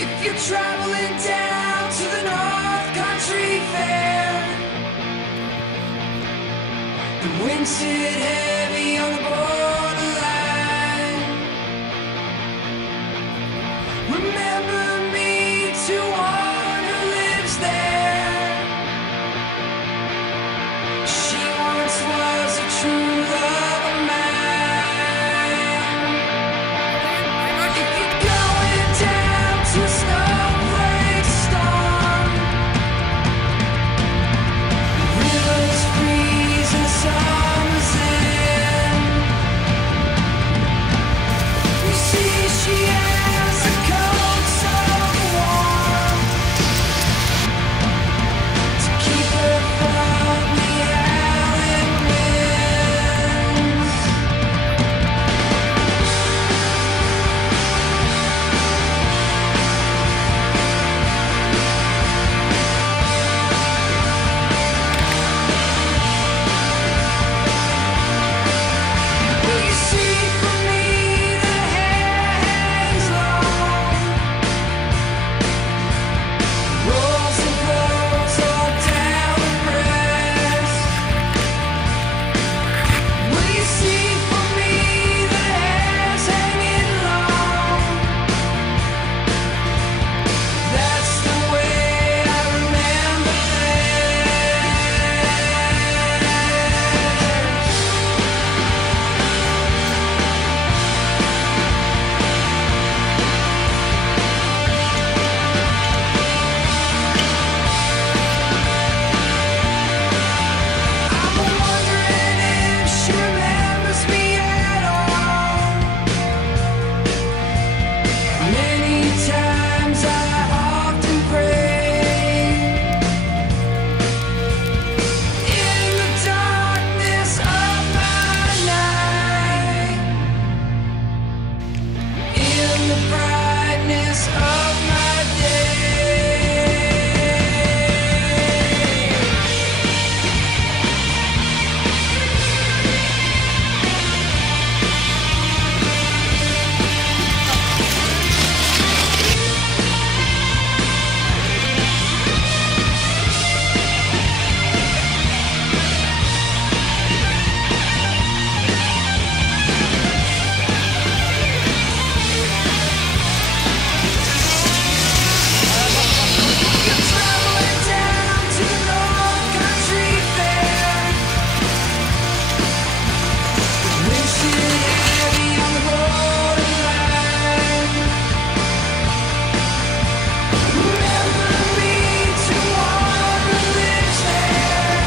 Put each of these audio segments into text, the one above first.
If you're traveling down to the North Country Fair, the wind sit heavy on the borderline. Remember me to one who lives there. She once was a true love of mine. If you're going down to a snowflake storm, rivers freeze and the summer's end. You see, she has a coat so warm to keep her from the howling winds. Will you see from me the hair hangs long, rolls and flows all down the breast? Will you see from me the hair's hanging long? That's the way I remember this. I'm wondering if she remembers me at all. Many times I often pray in the darkness of my night, in the brightness of my day. You're traveling down to the North Country Fair. The wind sit heavy on the borderline. Remember me to one who lives there.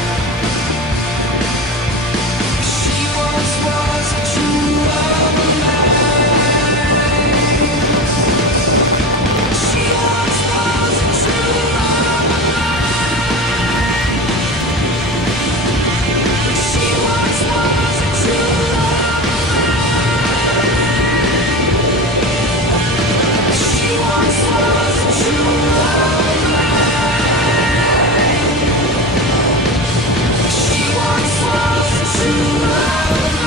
She once was a true love of mine. She once was a true love of mine. She once was a true love of mine. She once was a true love of mine. She once was a true love of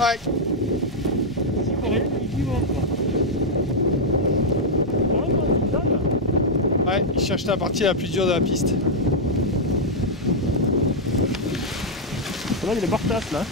Ouais. Ouais, il cherche la partie la plus dure de la piste. Là, il est Bartas là.